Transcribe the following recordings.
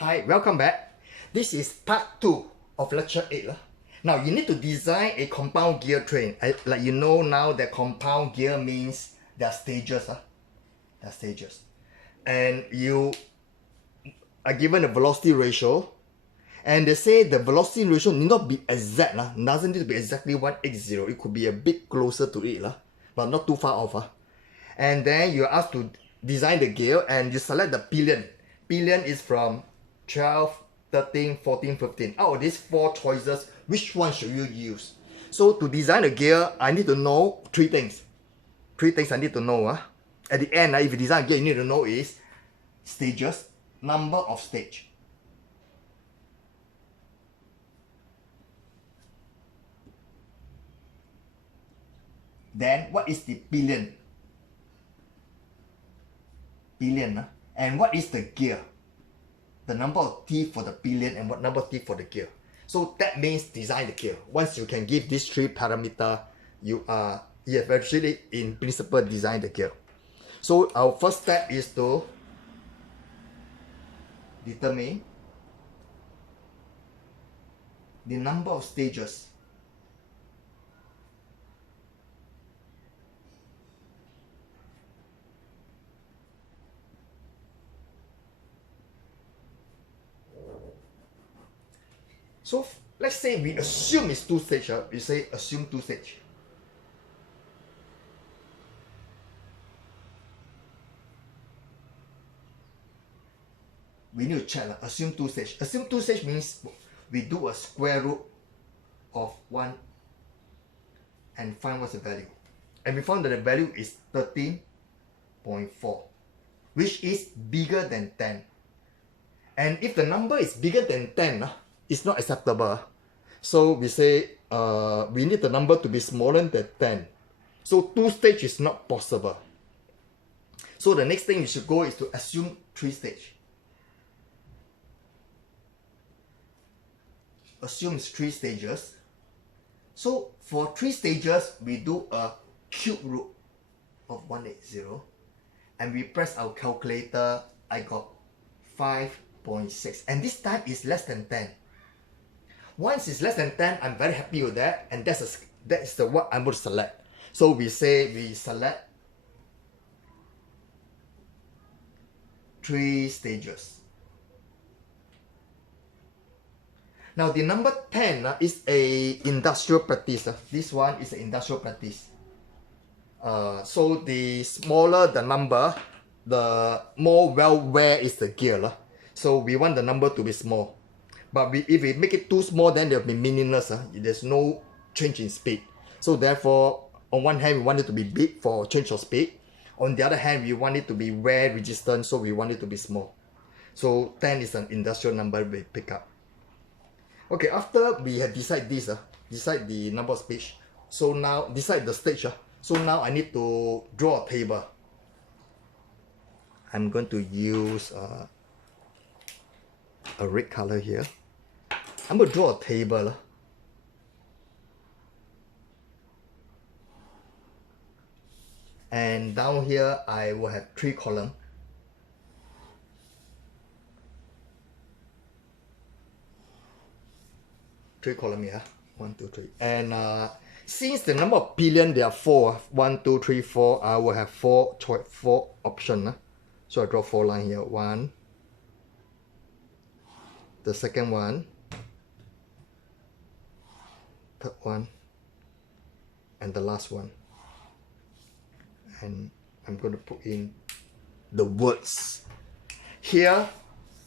Hi, welcome back. This is part 2 of lecture 8. Now, you need to design a compound gear train. Like you know now that compound gear means there are stages. There are stages. And you are given a velocity ratio. And they say the velocity ratio need not be exact. Doesn't need to be exactly 180. It could be a bit closer to it. But not too far off. And then you're asked to design the gear and you select the pillion. Pillion is from 12, 13, 14, 15. Out of these 4 choices, which one should you use? So to design a gear, I need to know 3 things. 3 things I need to know. At the end, if you design a gear, you need to know is stages, number of stage. Then what is the pillion? Pillion. And what is the gear? The number of teeth for the pillion and what number of teeth for the gear. So that means design the gear. Once you can give these 3 parameters, you have actually in principle design the gear. So our first step is to determine the number of stages. So let's say we assume it's 2 stage. We say assume 2 stage. We need to check. Assume 2 stage. Assume 2 stage means we do a square root of 1 and find what's the value. And we found that the value is 13.4, which is bigger than 10. And if the number is bigger than 10, it's not acceptable. So we say we need the number to be smaller than 10. So 2 stage is not possible. So the next thing you should go is to assume 3 stage. Assume 3 stages. So for 3 stages, we do a cube root of 180. And we press our calculator. I got 5.6. And this time is less than 10. Once it's less than 10, I'm very happy with that. And that's the what I'm going to select. So we say we select 3 stages. Now the number 10 is a industrial practice. This one is an industrial practice. So the smaller the number, the more well-wear is the gear. So we want the number to be small. But if we make it too small, then they'll be meaningless. There's no change in speed. So therefore, on one hand, we want it to be big for change of speed. On the other hand, we want it to be wear resistant, so we want it to be small. So 10 is an industrial number we pick up. Okay, after we have decided this, decide the number of stage. So now, decide the stage. So now I need to draw a table. I'm going to use a red color here. I'm going to draw a table. And down here, I will have 3 columns. Three column here. 1, 2, 3. And since the number of pillion there are 4, 1, 2, 3, 4, I will have 4 options. So I draw 4 lines here. 1, the second one, third one, and the last one. And I'm going to put in the words. Here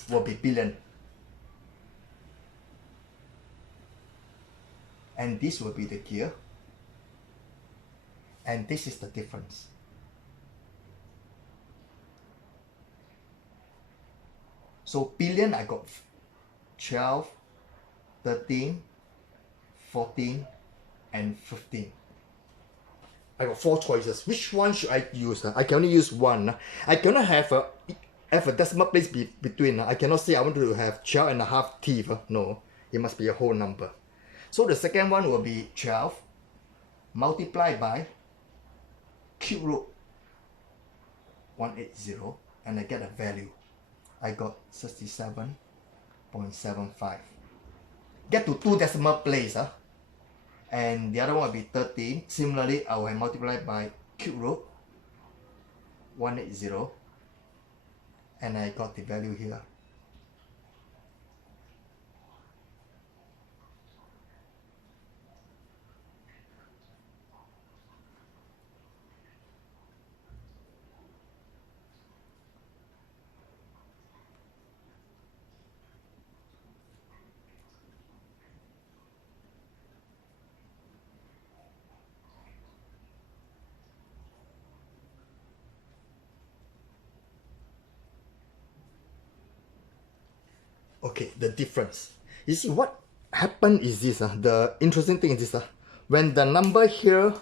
will be pillion. And this will be the gear. And this is the difference. So pillion I got 12, 13, 14, and 15. I got 4 choices. Which one should I use? I can only use one. I cannot have a decimal place between. I cannot say I want to have 12 and a half teeth. No, it must be a whole number. So the second one will be 12 multiplied by cube root 180 and I get a value. I got 67 0.75. Get to 2 decimal place, and the other one will be 13. Similarly, I will have multiplied by cube root 180, and I got the value here. Okay, the difference. You see what happened is this. The interesting thing is this. When the number here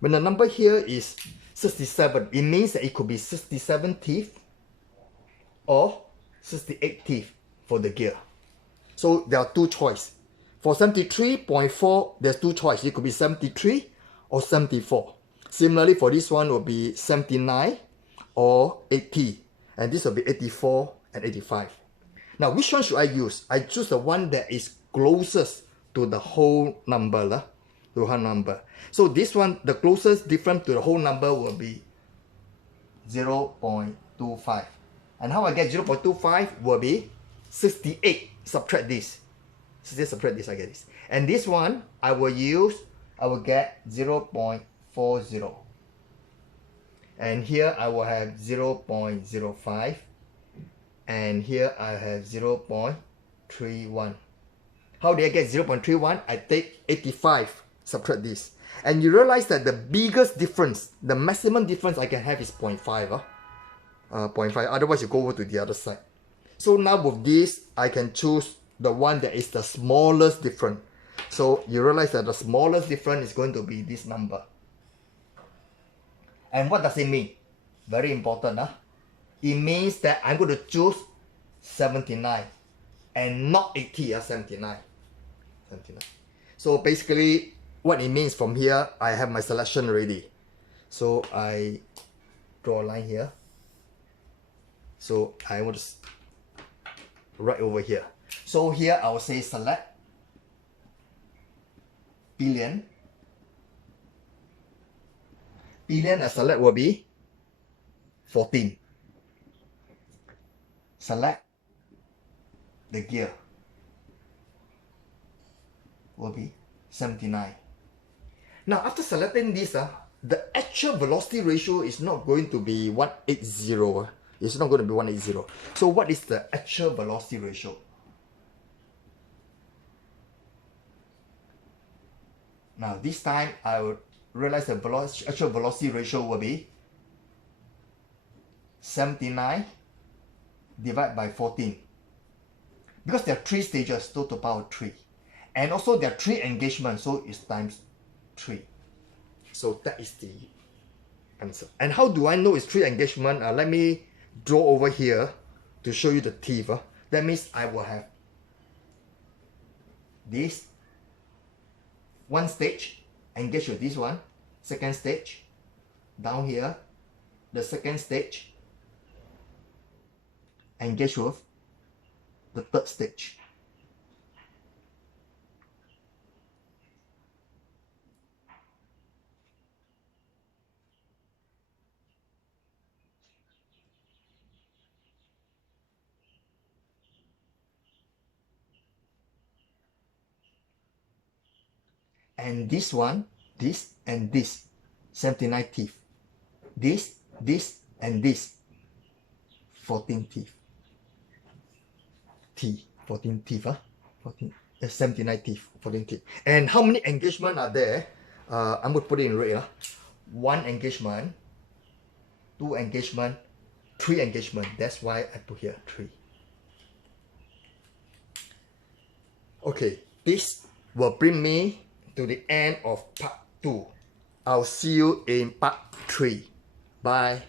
is 67, it means that it could be 67 teeth or 68 teeth for the gear. So there are two choices. For 73.4, there's two choices. It could be 73 or 74. Similarly, for this one will be 79 or 80. And this will be 84 and 85. Now, which one should I use? I choose the one that is closest to the whole number. So this one, the closest difference to the whole number will be 0.25. And how I get 0.25 will be 68. Subtract this. 68 subtract this, I get this. And this one, I will get 0.40. And here I will have 0.05. And here I have 0.31. How do I get 0.31? I take 85, subtract this. And you realize that the biggest difference, the maximum difference I can have is 0.5. 0.5, otherwise you go over to the other side. So now with this, I can choose the one that is the smallest difference. So you realize that the smallest difference is going to be this number. And what does it mean? Very important. It means that I'm going to choose 79 and not 80, 79. So basically, what it means from here, I have my selection ready. So I draw a line here. So I want to right over here. So here I will say select billion. Billion I select will be 14. Select the gear will be 79. Now after selecting this, the actual velocity ratio is not going to be 180. It's not going to be 180. So what is the actual velocity ratio? Now this time I will realize the actual velocity ratio will be 79 divided by 14. Because there are 3 stages, total power 3. And also there are 3 engagements, so it's times 3. So that is the answer. And how do I know it's 3 engagement? Let me draw over here to show you the teeth. That means I will have this one stage engage with this one, second stage down here, the second stage engage with the third stage. And this one, this and this, 79 teeth. This, and this, 14 teeth. 14 teeth, 79 teeth, 14 teeth. And how many engagements are there? I'm going to put it in red. 1 engagement, 2 engagement, 3 engagement. That's why I put here 3. Okay, this will bring me to the end of part 2. I'll see you in part 3. Bye.